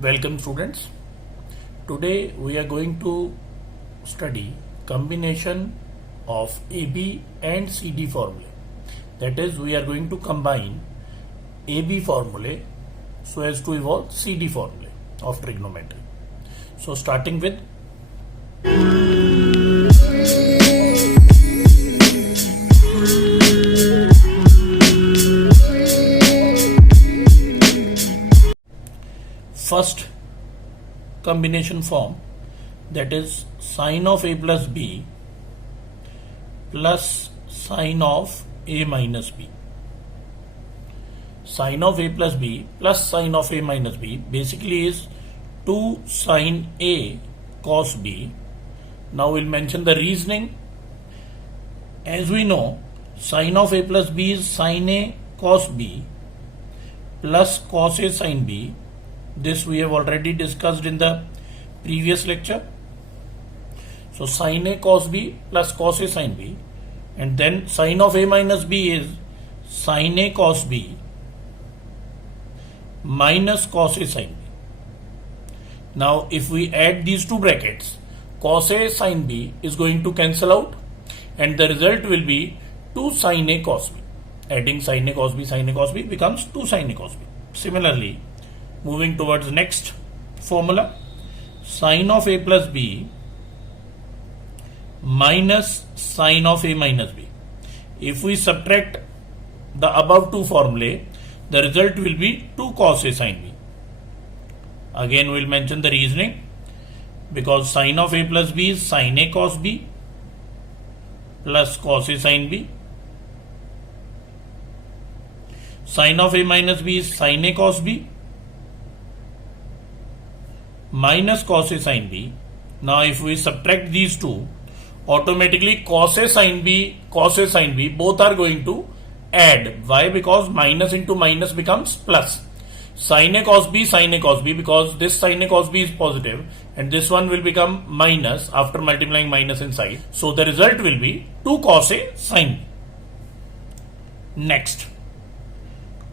Welcome students. Today we are going to study combination of AB and CD formulae. That is, we are going to combine AB formulae so as to evolve CD formulae of trigonometry. So starting with first combination form, that is sine of A plus B plus sine of A minus B. Sine of A plus B plus sine of A minus B basically is 2 sine A cos B. Now we'll mention the reasoning. As we know, sine of A plus B is sine A cos B plus cos A sine B. This we have already discussed in the previous lecture. So sine A cos B plus cos A sine B, and then sine of A minus B is sine A cos B minus cos A sine B. Now if we add these two brackets, cos A sine B is going to cancel out and the result will be 2 sine A cos B. Adding sine A cos B becomes 2 sine A cos B. Similarly, moving towards next formula, sine of A plus B minus sine of A minus B. If we subtract the above two formulae, the result will be 2 cos A sine B. Again we will mention the reasoning, because sine of A plus B is sine A cos B plus cos A sine B. Sine of A minus B is sine A cos B minus cos A sine B. Now if we subtract these two, automatically cos A sine B both are going to add. Why? Because minus into minus becomes plus. Sine A cos B, because this sine A cos B is positive and this one will become minus after multiplying minus inside. So the result will be 2 cos A sine B. Next,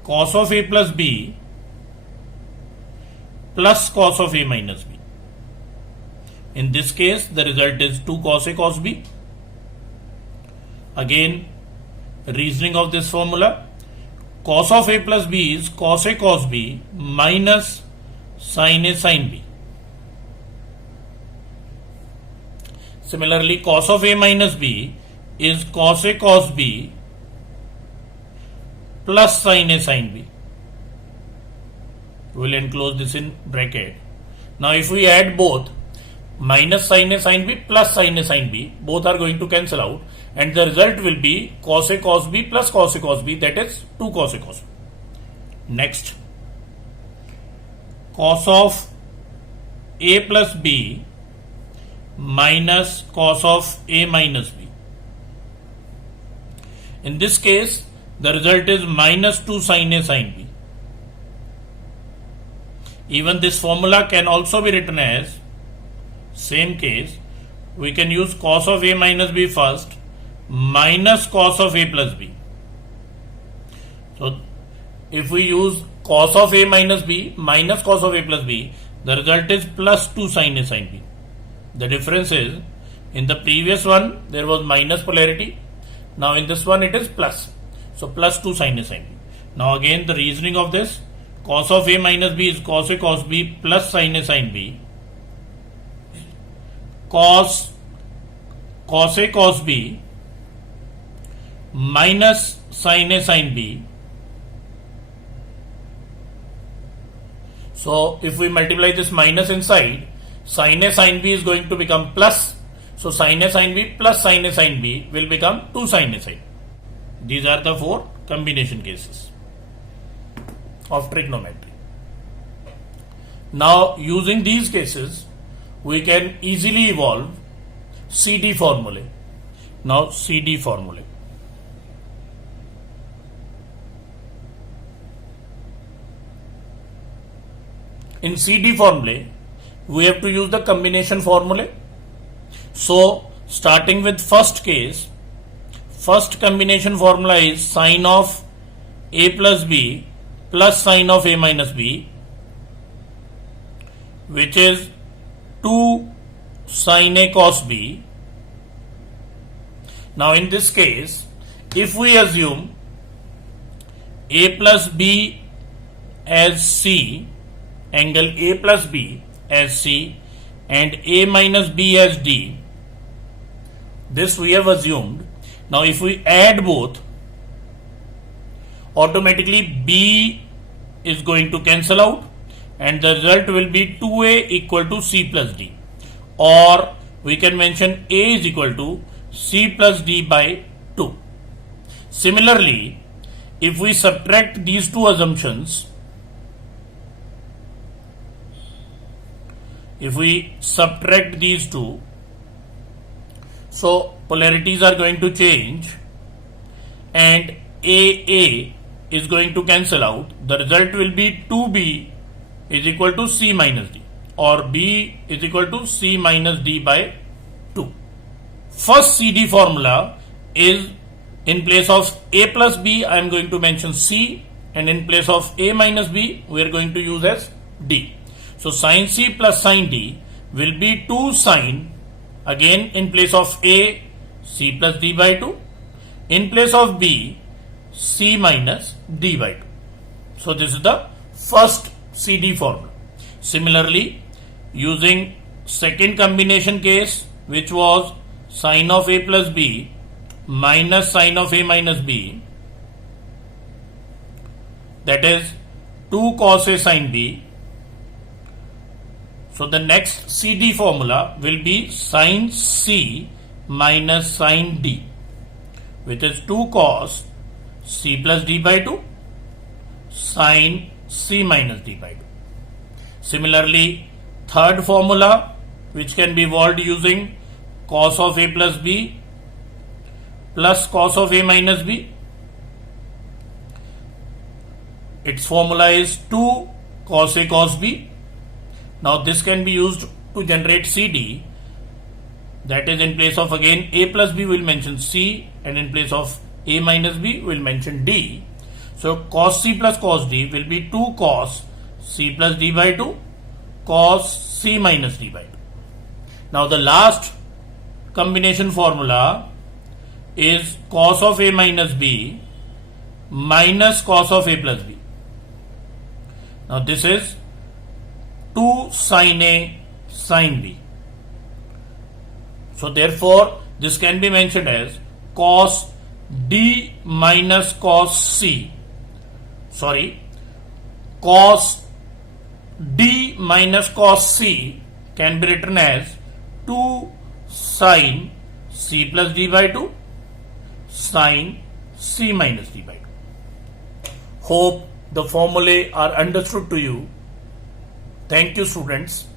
cos of A plus B plus cos of A minus B. In this case, the result is 2 cos A cos B. Again, reasoning of this formula, cos of A plus B is cos A cos B minus sin A sin B. Similarly, cos of A minus B is cos A cos B plus sin A sin B. We will enclose this in bracket. Now if we add both, minus sin A sin B plus sin A sin B, both are going to cancel out and the result will be cos A cos B plus cos A cos B, that is 2 cos A cos B. Next, cos of A plus B minus cos of A minus B. In this case, the result is minus 2 sin A sin B. Even this formula can also be written as, same case, we can use cos of A minus B first minus cos of A plus B. So if we use cos of A minus B minus cos of A plus B, the result is plus 2 sin A sin B. The difference is, in the previous one there was minus polarity, now in this one it is plus. So plus 2 sin A sin B. Now again the reasoning of this, cos of A minus B is cos A cos B plus sin A sin B. Cos A cos B minus sin A sin B. So if we multiply this minus inside, sin A sin B is going to become plus. So sin A sin B plus sin A sin B will become 2 sin A sin B. These are the 4 combination cases of trigonometry. Now using these cases, we can easily evolve CD formulae. Now CD formulae. In CD formulae, we have to use the combination formulae. So starting with first case, first combination formula is sine of A plus B plus sine of A minus B which is 2 sin A cos B. Now in this case, if we assume A plus B as C, angle A plus B as C, and A minus B as D, this we have assumed. Now if we add both, automatically B is going to cancel out and the result will be 2A equal to C plus D, or we can mention A is equal to C plus D by 2. Similarly, if we subtract these two assumptions, if we subtract these two, so polarities are going to change and AA is going to cancel out. The result will be 2B is equal to C minus D, or B is equal to C minus D by 2. First CD formula is, in place of A plus B I am going to mention C, and in place of A minus B we are going to use as D. So sin C plus sin D will be 2 sin, again in place of A, C plus D by 2, in place of B, C minus D by 2. So this is the first CD formula. Similarly, using second combination case, which was sin of A plus B minus sin of A minus B, that is 2 cos A sin B. So the next CD formula will be sin C minus sin D, which is 2 cos C plus D by 2 sin C minus D by 2. Similarly, third formula, which can be evolved using cos of A plus B plus cos of A minus B. Its formula is 2 cos A cos B. Now this can be used to generate CD, that is, in place of again A plus B we will mention C, and in place of A minus B we will mention D. So cos C plus cos D will be 2 cos C plus D by 2 cos C minus D by 2. Now the last combination formula is cos of A minus B minus cos of A plus B. Now this is 2 sin A sin B. So therefore this can be mentioned as cos D minus cos C, cos D minus cos C can be written as 2 sin C plus D by 2 sin C minus D by 2. Hope the formulae are understood to you. Thank you, students.